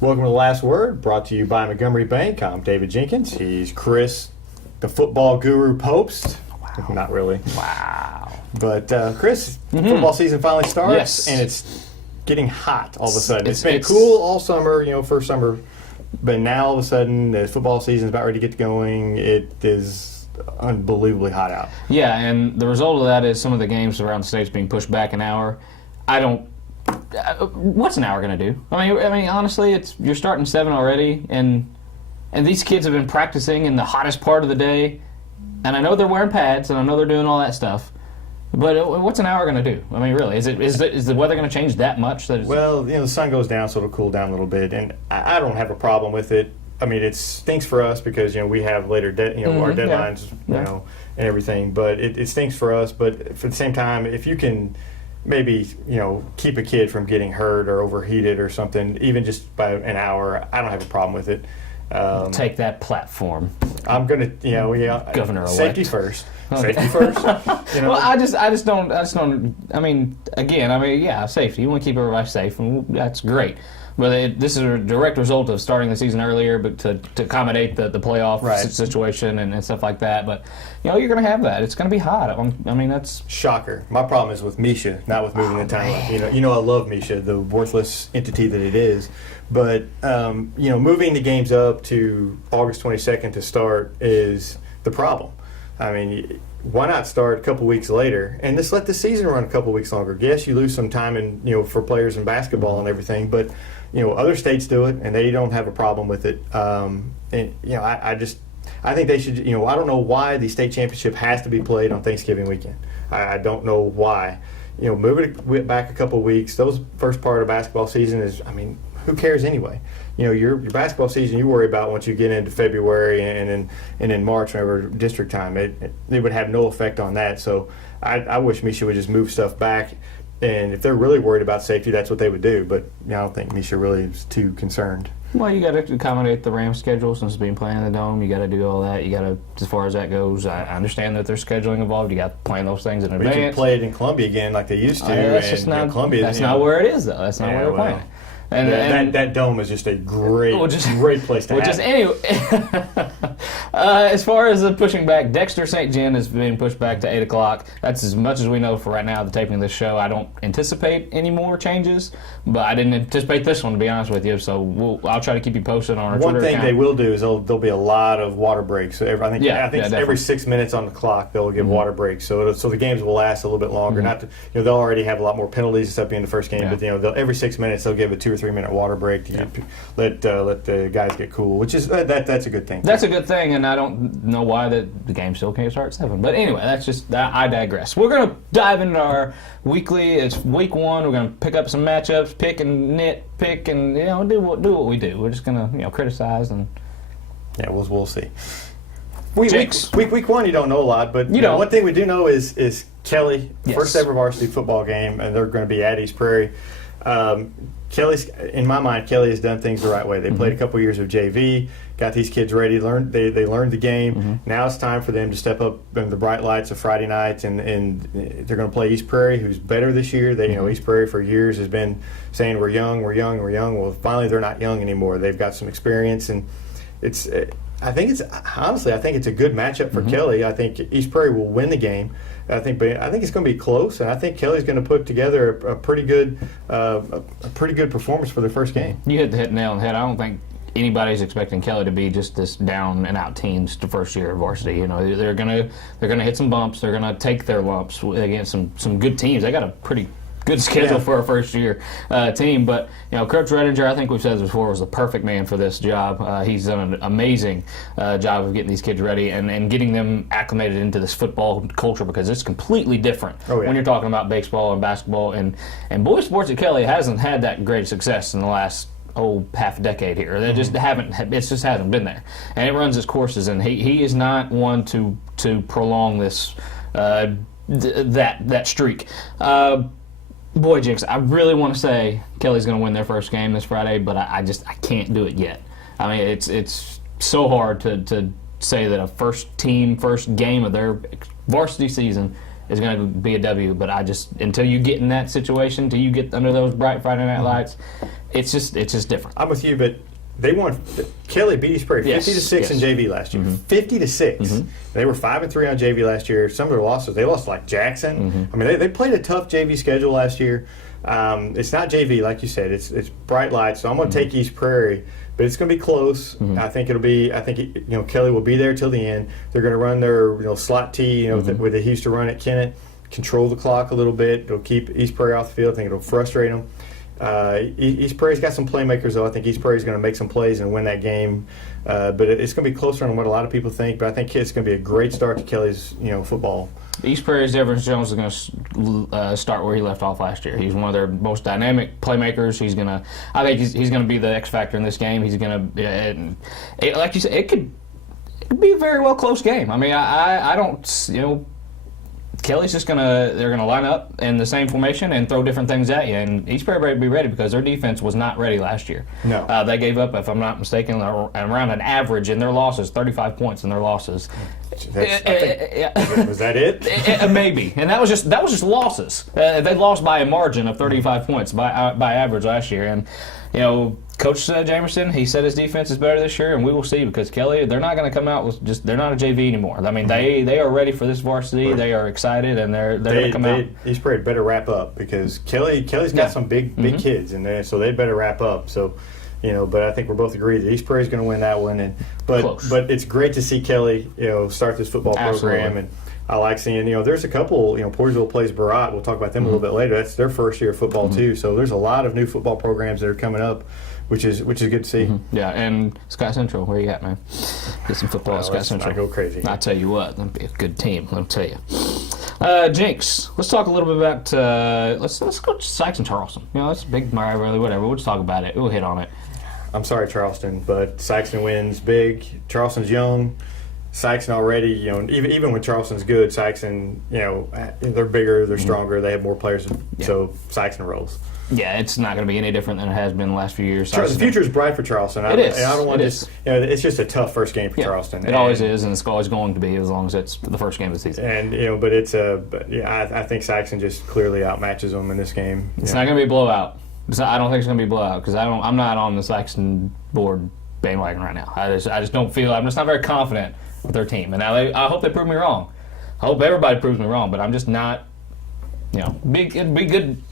Welcome to The Last Word, brought to you by Montgomery Bank. I'm David Jenkins. He's Chris, the football guru Popst. Wow. Not really. Wow. But Chris, football season finally starts, Yes. and it's getting hot all of a sudden. It's been cool all summer, first summer, but now all of a sudden the football season's about ready to get going. It is unbelievably hot out. Yeah, and the result of that is some of the games around the states being pushed back an hour. What's an hour going to do? I mean, honestly, you're starting 7 already, and these kids have been practicing in the hottest part of the day, and I know they're wearing pads, and I know they're doing all that stuff, but what's an hour going to do? I mean, really, is the weather going to change that much? Well, the sun goes down, so it'll cool down a little bit, and I don't have a problem with it. I mean, it stinks for us because we have later, our deadlines, and everything. But it stinks for us. But for the same time, if you can maybe keep a kid from getting hurt or overheated or something, even just by an hour, I don't have a problem with it. Take that platform. I'm gonna, Governor-elect. Safety first. Safety first. Well, I just don't. I mean, safety. You want to keep everybody safe, and that's great. But this is a direct result of starting the season earlier, but to accommodate the playoff situation and stuff like that. But you're going to have that. It's going to be hot. I mean, that's shocker. My problem is with Misha, not with moving the time. I love Misha, the worthless entity that it is. But moving the games up to August 22nd to start is the problem. I mean, why not start a couple weeks later and just let the season run a couple weeks longer? Yes, you lose some time for players in basketball and everything, but other states do it and they don't have a problem with it. I think they should. I don't know why the state championship has to be played on Thanksgiving weekend. I don't know why. Move it back a couple weeks. Those first part of basketball season is. I mean, who cares anyway? Your basketball season you worry about once you get into February and in March, whenever district time, it would have no effect on that. So I wish Misha would just move stuff back, and if they're really worried about safety, that's what they would do. But I don't think Misha really is too concerned. Well, you got to accommodate the Rams' schedule since it's being played in the Dome. You got to do all that. You got to, as far as that goes, I understand that there's scheduling involved. You got to plan those things in advance. You can play it in Columbia again like they used to. That's Columbia. That's not where it is, though. That's not where they're playing. And that dome is just a great place to have. Anyway, as far as the pushing back, Dexter St. John is being pushed back to 8 o'clock. That's as much as we know for right now, the taping of this show. I don't anticipate any more changes, but I didn't anticipate this one, to be honest with you. So I'll try to keep you posted on our Twitter account. One thing they will do is there'll be a lot of water breaks. So I think every 6 minutes on the clock they'll give water breaks. So the games will last a little bit longer. Not they'll already have a lot more penalties and stuff in the first game, but every 6 minutes they'll give a 2 or 3 minute water break to let the guys get cool, which is that's a good thing. That's a good thing, and I don't know why the game still can't start at 7. But anyway, that's just I digress. We're going to dive into our weekly. It's week 1. We're going to pick up some matchups, pick and nitpick, and do what we do. We're just going to criticize and we'll see. Week 1, you don't know a lot, but one thing we do know is Kelly, first ever varsity football game, and they're going to be at East Prairie. In my mind, Kelly has done things the right way. They played a couple years of JV, got these kids ready, they learned the game. Now it's time for them to step up in the bright lights of Friday nights, and they're going to play East Prairie, who's better this year. East Prairie for years has been saying we're young. Well, finally they're not young anymore. They've got some experience, and I think it's a good matchup for Kelly. I think East Prairie will win the game. I think it's going to be close, and I think Kelly's going to put together a pretty good performance for their first game. You hit the nail on the head. I don't think anybody's expecting Kelly to be just this down and out teams the first year of varsity. They're gonna hit some bumps. They're gonna take their lumps against some good teams. They got a pretty good schedule for a first-year team. But, Coach Redinger, I think we've said this before, was the perfect man for this job. He's done an amazing job of getting these kids ready and getting them acclimated into this football culture, because it's completely different when you're talking about baseball and basketball. And boys sports at Kelly hasn't had that great success in the last half a decade here. They just it just hasn't been there. And it runs its courses, and he is not one to prolong this that streak. Boy, Jinx, I really want to say Kelly's going to win their first game this Friday, but I can't do it yet. I mean, it's so hard to say that a first game of their varsity season is going to be a W, but until you get in that situation, until you get under those bright Friday night lights, it's just different. I'm with you, but they won. Kelly beat East Prairie 50-6 in JV last year. 50-6. They were 5-3 on JV last year. Some of their losses, they lost like Jackson. I mean, they played a tough JV schedule last year. It's not JV like you said. It's bright lights. So I'm going to take East Prairie, but it's going to be close. I think it'll be. I think Kelly will be there till the end. They're going to run their slot T. With they used to run at Kennett, control the clock a little bit. It'll keep East Prairie off the field. I think it'll frustrate them. East Prairie's got some playmakers, though. I think East Prairie's going to make some plays and win that game. But it's going to be closer than what a lot of people think. But I think it's going to be a great start to Kelly's football. East Prairie's Everett Jones is going to start where he left off last year. He's one of their most dynamic playmakers. I think he's going to be the X factor in this game. He's going to, like you said, it could be a very well close game. I mean, I don't, Kelly's just they're gonna line up in the same formation and throw different things at you. And East Prairie better be ready because their defense was not ready last year. No, they gave up, if I'm not mistaken, around an average in their losses, 35 points in their losses. Was that it? Maybe, and that was just losses. They lost by a margin of 35 points by average last year, and Coach Jamerson, he said his defense is better this year, and we will see because Kelly, they're not going to come out with they're not a JV anymore. I mean, they are ready for this varsity. They are excited, and they're going to come out. East Prairie better wrap up because Kelly's got some big kids in there, so they better wrap up. So, but I think we're both agreed that East Prairie's going to win that one. But it's great to see Kelly, start this football program, and I like seeing, there's a couple, Portersville plays Barat. We'll talk about them a little bit later. That's their first year of football too. So there's a lot of new football programs that are coming up. Which is good to see. Yeah, and Sky Central, where you at, man? Get some football at Sky Central. Not go crazy. I tell you what, that'd be a good team. Let me tell you. Jinx, let's talk a little bit about. Let's go to Sykes and Charleston. That's a big rivalry. Whatever. We'll just talk about it. We'll hit on it. I'm sorry, Charleston, but Sykeston wins big. Charleston's young. Sykeston already, even when Charleston's good, Sykeston, they're bigger, they're stronger, they have more players. So Sykeston rolls. Yeah, it's not going to be any different than it has been the last few years. The future is bright for Charleston. It is. I don't want it's just a tough first game for Charleston. It always is, and it's always going to be as long as it's the first game of the season. And but I think Sykeston just clearly outmatches them in this game. It's not going to be a blowout. I don't think it's going to be a blowout because I'm not on the Sykeston board bandwagon right now. I just don't feel. I'm just not very confident with their team. And now I hope they prove me wrong. I hope everybody proves me wrong, but I'm just not. It'd be good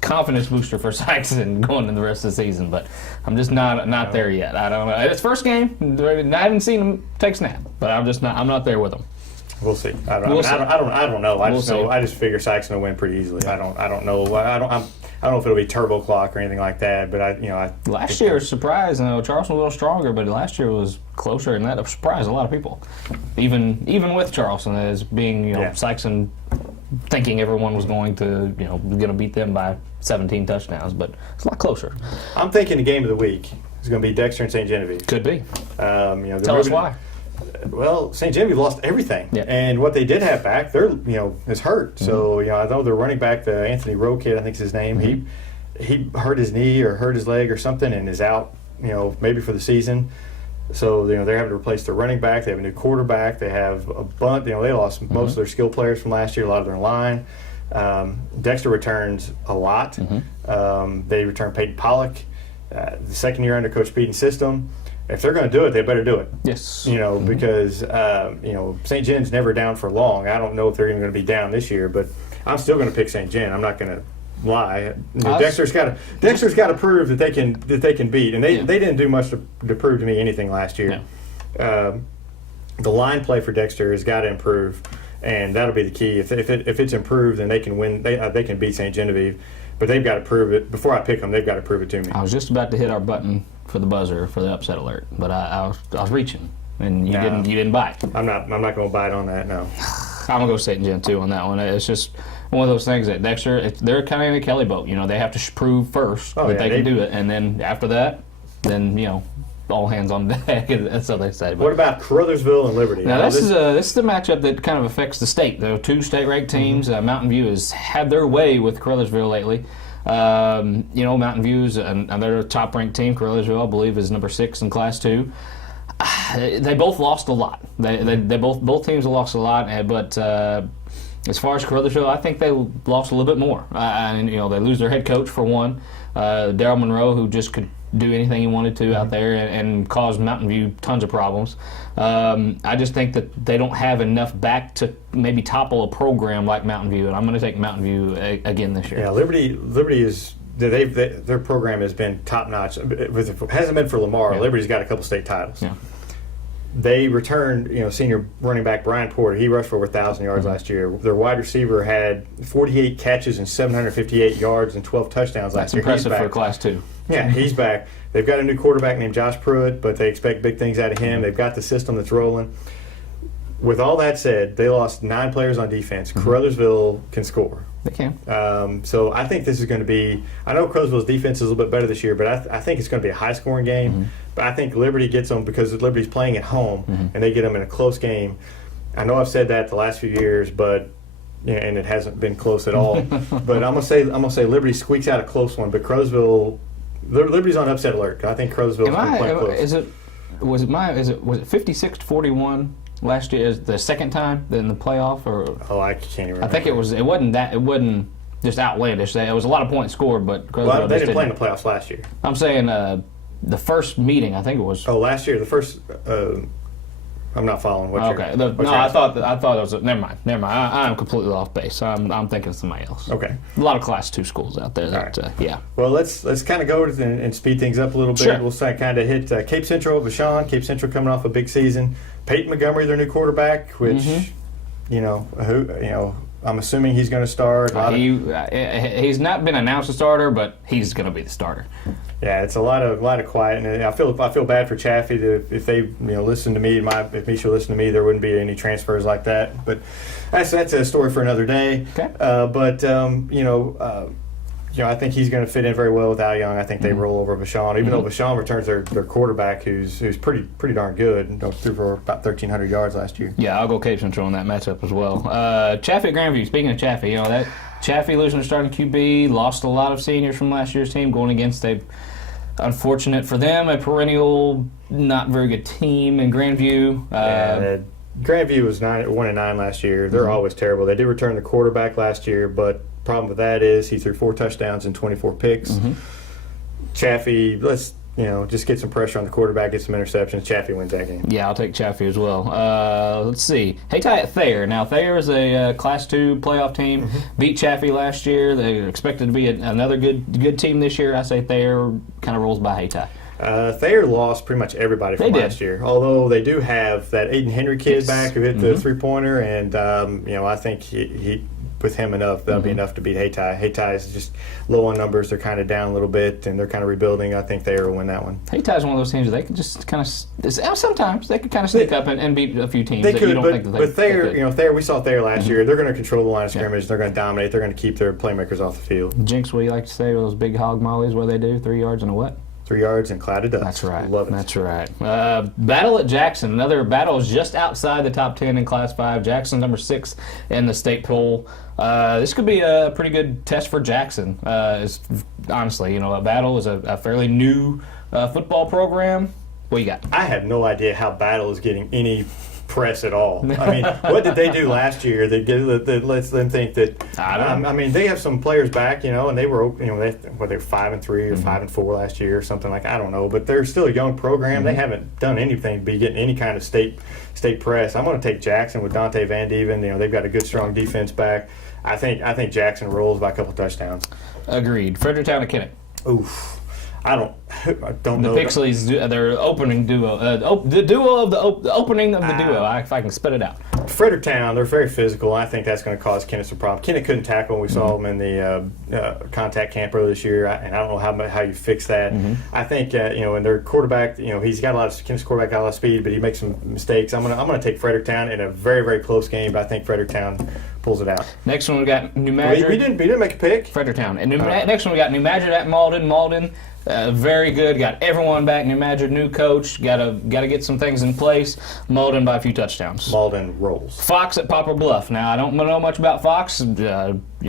confidence booster for Sykeston going in the rest of the season, but I'm just not there yet. I don't know. It's first game. I haven't seen him take snap, but I'm not there with them. We'll see. I don't know. I just figure Sykeston will win pretty easily. I don't know. I don't know if it'll be turbo clock or anything like that. But last year was a surprise. Charleston was a little stronger, but last year was closer, and that surprised a lot of people. Even with Charleston as being Sykeston thinking everyone was going to beat them by 17 touchdowns, but it's a lot closer. I'm thinking the game of the week is going to be Dexter and St. Genevieve. Could be. Tell us why. Well, St. Genevieve lost everything, yeah. And what they did have back, is hurt. So I know their running back, the Anthony Rowe kid, I think is his name. He hurt his knee or hurt his leg or something, and is out. Maybe for the season. So they're having to replace their running back. They have a new quarterback. They have a bunch. They lost most of their skill players from last year. A lot of their line. Dexter returns a lot. They return Peyton Pollock, the second year under Coach Speeden's system. If they're going to do it, they better do it. Yes. Because St. Jen's never down for long. I don't know if they're even going to be down this year, but I'm still going to pick St. Jen. I'm not going to lie. Dexter's got to prove that they can beat, and they didn't do much to prove to me anything last year. No. The line play for Dexter has got to improve, and that'll be the key. If it's improved, then they can win. They can beat St. Genevieve, but they've got to prove it before I pick them. They've got to prove it to me. I was just about to hit our button for the buzzer for the upset alert, but I was reaching, and you didn't bite. I'm not going to bite on that. No. I'm gonna go St. Gen too on that one. It's just one of those things that Dexter, they're kind of in the Kelly boat. They have to prove first that they can do it, and then after that, all hands on deck. That's how they say. But what about Caruthersville and Liberty? Now this is the matchup that kind of affects the state. There are two state-ranked teams. Mountain View has had their way with Caruthersville lately. Mountain View is another top-ranked team. Caruthersville, I believe, is number 6 in Class 2. They both lost a lot. They both teams have lost a lot, but as far as Caruthersville, I think they lost a little bit more. They lose their head coach for one. Daryl Monroe, who just could do anything he wanted to out there and cause Mountain View tons of problems. I just think that they don't have enough back to maybe topple a program like Mountain View, and I'm going to take Mountain View again this year. Yeah, Liberty is their program has been top notch. It hasn't been for Lamar. Yeah. Liberty's got a couple state titles. Yeah. They returned, senior running back Brian Porter. He rushed for over 1,000 yards last year. Their wide receiver had 48 catches and 758 yards and 12 touchdowns last year. That's impressive for Class 2. Yeah, he's back. They've got a new quarterback named Josh Pruitt, but they expect big things out of him. They've got the system that's rolling. With all that said, they lost 9 players on defense. Caruthersville can score. They can. So I think this is going to be – I know Caruthersville's defense is a little bit better this year, but I think it's going to be a high-scoring game. But I think Liberty gets them because Liberty's playing at home, and they get them in a close game. I know I've said that the last few years, but and it hasn't been close at all. But I'm gonna say Liberty squeaks out a close one, but Caruthersville – Liberty's on upset alert. I think Caruthersville's playing close. Was it 56-41 last year? Is the second time in the playoff, or I can't even remember. I think it wasn't just outlandish. It was a lot of points scored, but Caruthersville they didn't play in the playoffs last year. I'm saying the first meeting, I think it was. Oh, last year, the first. I'm not following. I thought it was. Never mind. I'm completely off base. I'm thinking of somebody else. Okay. A lot of Class 2 schools out there. That, right. Yeah. Well, let's kind of go and speed things up a little bit. Sure. We'll kind of hit Cape Central, Vashon. Cape Central coming off a big season. Peyton Montgomery, their new quarterback, which I'm assuming he's going to start. He's not been announced a starter, but he's going to be the starter. Yeah, it's a lot of quiet, and I feel bad for Chaffee if they listen to me. If Misha listened to me, there wouldn't be any transfers like that. But that's a story for another day. Okay. I think he's going to fit in very well with Al Young. I think they roll over Vashon, even though Vashon returns their quarterback, who's pretty darn good. Threw for about 1,300 yards last year. Yeah, I'll go Cape Central in that matchup as well. Chaffee at Grandview. Speaking of Chaffee, that Chaffee losing their starting QB, lost a lot of seniors from last year's team, going against unfortunate for them, a perennial not very good team in Grandview. Grandview was 1-9 last year. They're always terrible. They did return the quarterback last year, but problem with that is he threw 4 touchdowns and 24 picks. Chaffee, let's just get some pressure on the quarterback, get some interceptions. Chaffee wins that game. Yeah, I'll take Chaffee as well. Let's see. Hayti at Thayer. Now, Thayer is a Class 2 playoff team. Beat Chaffee last year. They're expected to be another good team this year. I say Thayer kind of rolls by Hayti. Thayer lost pretty much everybody from last year, although they do have that Aiden Henry kid back who hit the three-pointer, and I think he with him that'll be enough to beat Hayti. Hayti is just low on numbers. They're kind of down a little bit, and they're kind of rebuilding. I think Thayer will win that one. Hayti is one of those teams that they can just kind of sometimes they can kind of sneak up and beat a few teams. They that could, you don't think that but Thayer, they could. Thayer, we saw Thayer last year. They're going to control the line of scrimmage. They're going to dominate. They're going to keep their playmakers off the field. Jinx, what do you like to say with those big hog mollies? What do they do? 3 yards and a what? 3 yards and cloud of dust. That's right. Love it. That's right. Battle at Jackson. Another battle is just outside the top 10 in Class 5. Jackson number 6 in the state poll. This could be a pretty good test for Jackson. Honestly, a battle is a fairly new football program. What you got? I have no idea how Battle is getting any press at all. I mean, what did they do last year that lets them think that? I mean, they have some players back, and they were, they were 5-3 or 5-4 last year or something like. I don't know, but they're still a young program. They haven't done anything to be getting any kind of state press. I'm going to take Jackson with Dante Van Deven. They've got a good, strong defense back. I think Jackson rolls by a couple touchdowns. Agreed. Fredericktown and Kennett. Oof. I don't know. The Pixies, their opening duo, the opening of the duo. If I can spit it out. Fredericktown, they're very physical. I think that's going to cause Kennett some problems. Kennett couldn't tackle when we saw him in the contact camp earlier this year, and I don't know how you fix that. I think and their quarterback, Kennett's quarterback got a lot of speed, but he makes some mistakes. I'm gonna take Fredericktown in a very, very close game, but I think Fredericktown pulls it out. Next one we got New Madrid. We didn't make a pick. Fredericktown. And next one we got New Madrid at Malden. Malden. Very good. Got everyone back. New Madrid, new coach. Got to get some things in place. Malden by a few touchdowns. Malden rolls. Fox at Poplar Bluff. Now, I don't know much about Fox.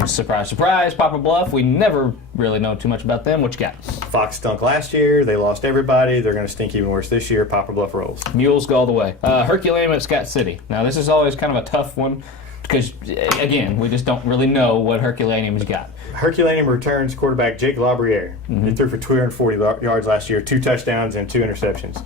Surprise, surprise. Poplar Bluff. We never really know too much about them. What you got? Fox stunk last year. They lost everybody. They're going to stink even worse this year. Poplar Bluff rolls. Mules go all the way. Herculaneum at Scott City. Now, this is always kind of a tough one because again, we just don't really know what Herculaneum's got. Herculaneum returns quarterback Jake LaBriere. He threw for 240 yards last year, 2 touchdowns and 2 interceptions.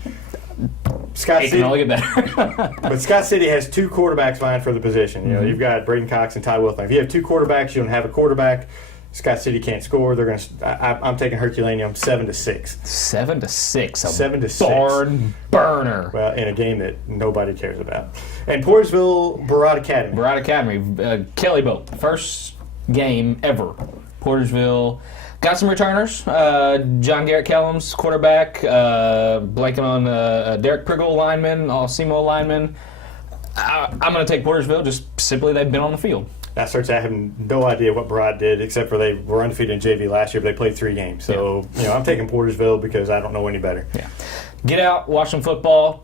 Scott It City, can only get better. but Scott City has 2 quarterbacks vying for the position. You know, you've got Braden Cox and Ty Wilson. If you have 2 quarterbacks, you don't have a quarterback. Scott City can't score. They're going to. I'm taking Herculaneum 7-6. 7-6. 7-6. Barn burner. Well, in a game that nobody cares about. And Portersville Barat Academy. Barat Academy, Kelly Boat, first game ever. Portersville got some returners. John Garrett Kellums, quarterback. Blanking on Derek Priggle, lineman. Seymour lineman. I'm going to take Portersville. Just simply they've been on the field. I have no idea what Barat did, except for they were undefeated in JV last year, but they played 3 games. So, I'm taking Portersville because I don't know any better. Yeah. Get out, watch some football,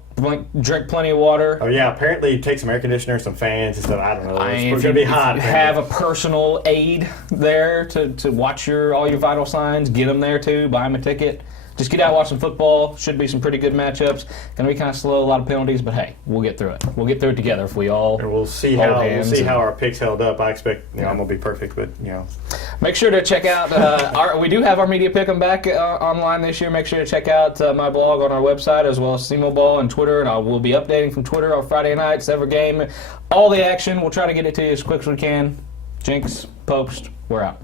drink plenty of water. Oh, yeah, apparently take some air conditioner, some fans and stuff. I don't know. It's If going to be hot. have a personal aide there to watch all your vital signs. Get them there, too. Buy them a ticket. Just get out, watch some football. Should be some pretty good matchups. Going to be kind of slow, a lot of penalties, but hey, we'll get through it. We'll get through it together if we all. And we'll see how our picks held up. I expect I'm going to be perfect, but Make sure to check out. We do have our media pick 'em back online this year. Make sure to check out my blog on our website as well as SEMO Ball and Twitter, and we'll be updating from Twitter on Friday nights, every game, all the action. We'll try to get it to you as quick as we can. Jinx, Post, we're out.